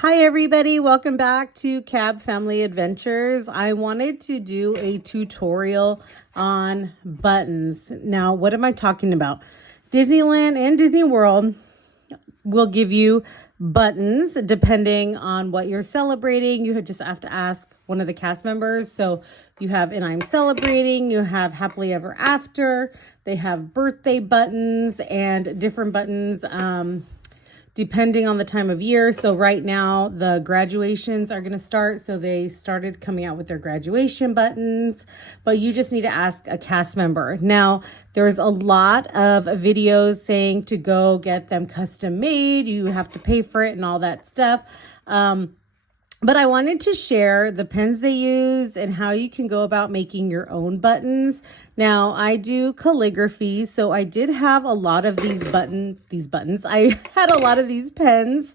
Hi everybody, welcome back to Cab Family Adventures. I wanted to do a tutorial on buttons. Now, what am I talking about? Disneyland and Disney World will give you buttons depending on what you're celebrating. You just have to ask one of the cast members. So you have And I'm Celebrating, you have Happily Ever After, they have birthday buttons and different buttons depending on the time of year. So right now the graduations are going to start. So they started coming out with their graduation buttons, but you just need to ask a cast member. Now there's a lot of videos saying to go get them custom made. You have to pay for it and all that stuff. But I wanted to share the pens they use and how you can go about making your own buttons. Now, I do calligraphy, so I did have a lot of these buttons. I had a lot of these pens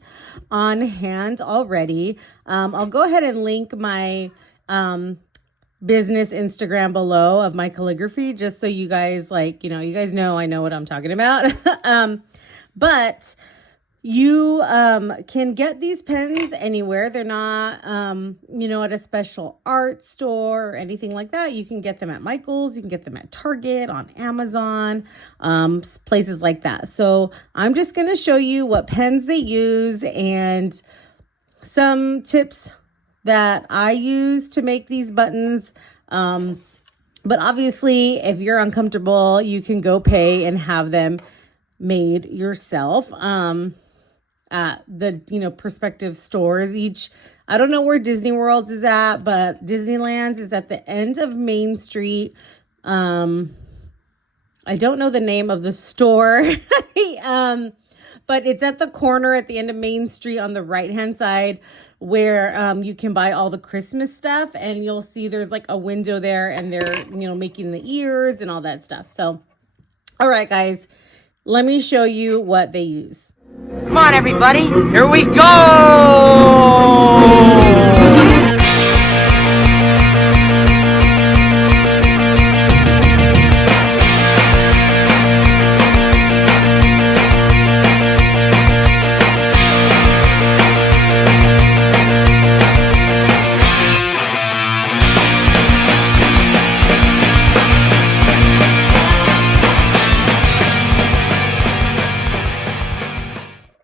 on hand already. I'll go ahead and link my business Instagram below of my calligraphy, just so you guys you guys know I know what I'm talking about. But you can get these pens anywhere. They're not, at a special art store or anything like that. You can get them at Michael's. You can get them at Target, on Amazon, places like that. So I'm just going to show you what pens they use and some tips that I use to make these buttons. But obviously, if you're uncomfortable, you can go pay and have them made yourself. At the prospective stores. I don't know where Disney World is at, but Disneyland's is at the end of Main Street. I don't know the name of the store. But it's at the corner at the end of Main Street on the right hand side, where you can buy all the Christmas stuff, and you'll see there's like a window there, and they're making the ears and all that stuff. So all right guys, let me show you what they use. Come on, everybody, here we go!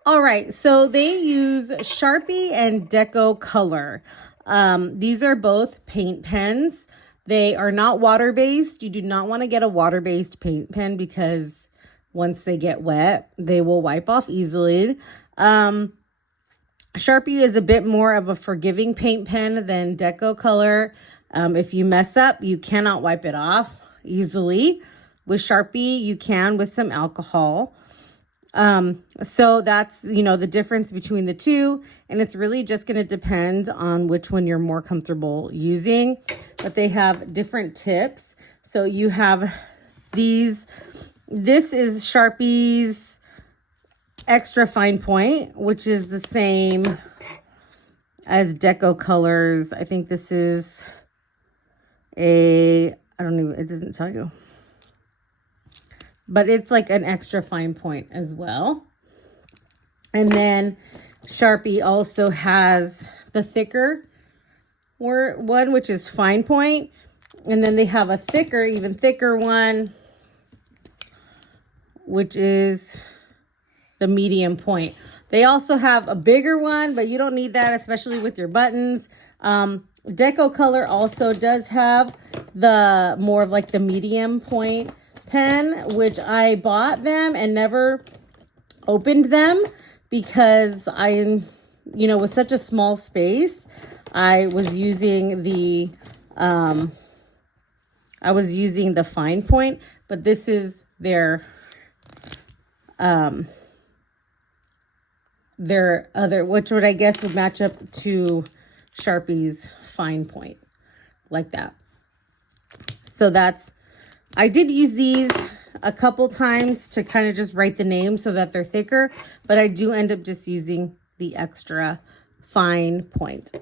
All right, so they use Sharpie and Deco Color. These are both paint pens. They are not water-based. You do not want to get a water-based paint pen because once they get wet, they will wipe off easily. Sharpie is a bit more of a forgiving paint pen than Deco Color. If you mess up, you cannot wipe it off easily. With Sharpie, you can with some alcohol. So that's, the difference between the two, and it's really just going to depend on which one you're more comfortable using, but they have different tips. So you have this is Sharpie's extra fine point, which is the same as Deco Colors. I think this is it doesn't tell you. But it's like an extra fine point as well. And then Sharpie also has the thicker one, which is fine point. And then they have a even thicker one, which is the medium point. They also have a bigger one, but you don't need that, especially with your buttons. Deco Color also does have the more of like the medium point pen, which I bought them and never opened them because with such a small space, I was using the fine point, but this is their other, which would I guess would match up to Sharpie's fine point, like that. So I did use these a couple times to kind of just write the name so that they're thicker, but I do end up just using the extra fine point.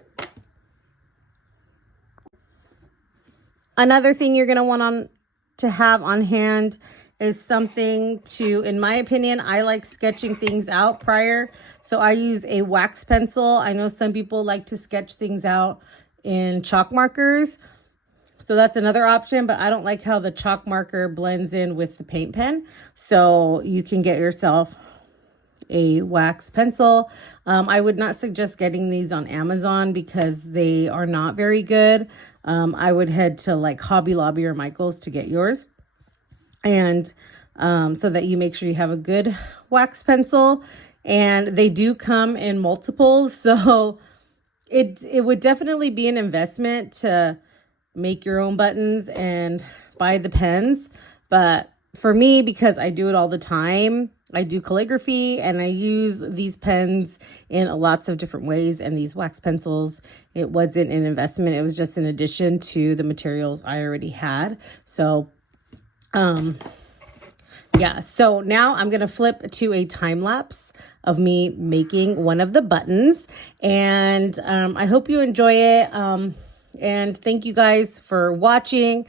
Another thing you're going to want to have on hand is something to, in my opinion, I like sketching things out prior. So I use a wax pencil. I know some people like to sketch things out in chalk markers. So that's another option, but I don't like how the chalk marker blends in with the paint pen. So you can get yourself a wax pencil. I would not suggest getting these on Amazon because they are not very good. I would head to like Hobby Lobby or Michael's to get yours. And so that you make sure you have a good wax pencil. And they do come in multiples. So it would definitely be an investment to make your own buttons and buy the pens. But for me, because I do it all the time, I do calligraphy and I use these pens in lots of different ways. And these wax pencils, it wasn't an investment. It was just an addition to the materials I already had. So, yeah. So now I'm going to flip to a time lapse of me making one of the buttons. And I hope you enjoy it. And thank you guys for watching.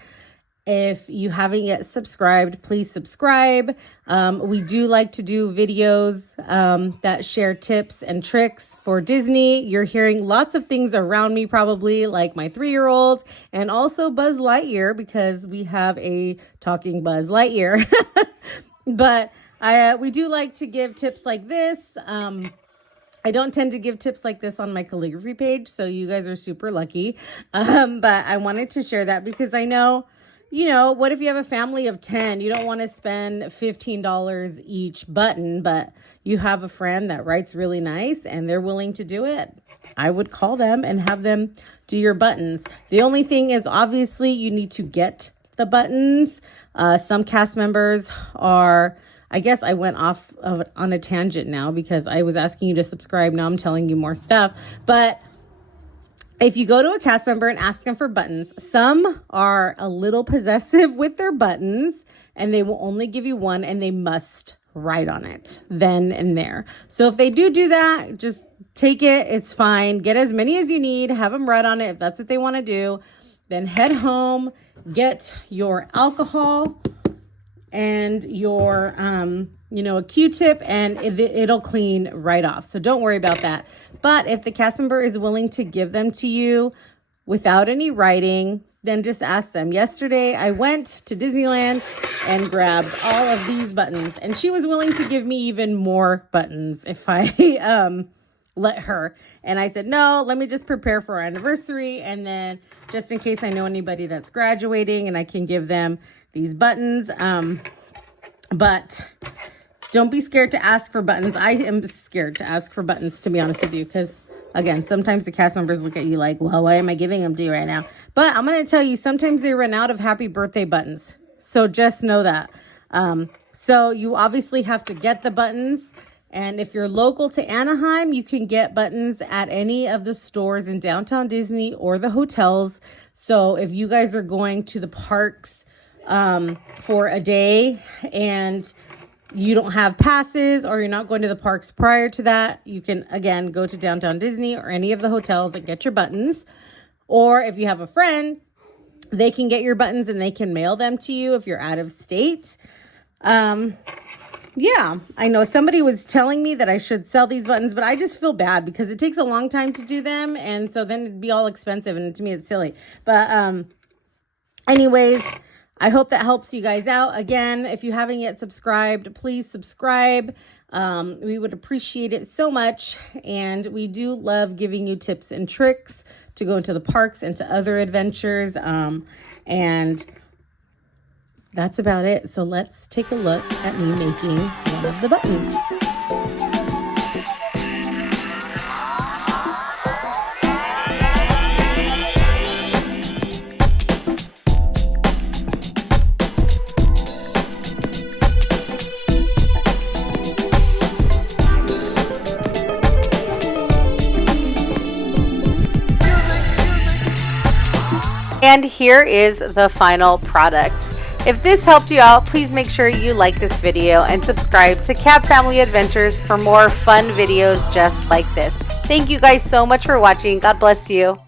If you haven't yet subscribed, please subscribe. We do like to do videos that share tips and tricks for Disney. You're hearing lots of things around me, probably like my 3-year-old and also Buzz Lightyear, because we have a talking Buzz Lightyear. But we do like to give tips like this. I don't tend to give tips like this on my calligraphy page, so you guys are super lucky. But I wanted to share that because I know, you know, what if you have a family of 10? You don't want to spend $15 each button, but you have a friend that writes really nice and they're willing to do it. I would call them and have them do your buttons. The only thing is, obviously, you need to get the buttons. Some cast members are... I guess I went off on a tangent now because I was asking you to subscribe. Now I'm telling you more stuff. But if you go to a cast member and ask them for buttons, some are a little possessive with their buttons and they will only give you one and they must write on it then and there. So if they do that, just take it. It's fine. Get as many as you need. Have them write on it if that's what they want to do. Then head home, get your alcohol and your, a Q-tip, and it'll clean right off. So don't worry about that. But if the cast member is willing to give them to you without any writing, then just ask them. Yesterday, I went to Disneyland and grabbed all of these buttons, and she was willing to give me even more buttons if I let her. And I said, no, let me just prepare for our anniversary, and then just in case I know anybody that's graduating and I can give them these buttons. But don't be scared to ask for buttons. I am scared to ask for buttons, to be honest with you, because again, sometimes the cast members look at you like, well, why am I giving them to you right now? But I'm going to tell you, sometimes they run out of happy birthday buttons. So just know that. So you obviously have to get the buttons. And if you're local to Anaheim, you can get buttons at any of the stores in downtown Disney or the hotels. So if you guys are going to the parks for a day and you don't have passes or you're not going to the parks prior to that, you can, again, go to downtown Disney or any of the hotels and get your buttons. Or if you have a friend, they can get your buttons and they can mail them to you if you're out of state. Yeah, I know somebody was telling me that I should sell these buttons, but I just feel bad because it takes a long time to do them. And so then it'd be all expensive. And to me, it's silly. But anyways, I hope that helps you guys out. Again, if you haven't yet subscribed, please subscribe. We would appreciate it so much. And we do love giving you tips and tricks to go into the parks and to other adventures. And that's about it. So let's take a look at me making one of the buttons. And here is the final product. If this helped you out, please make sure you like this video and subscribe to Cab Family Adventures for more fun videos just like this. Thank you guys so much for watching. God bless you.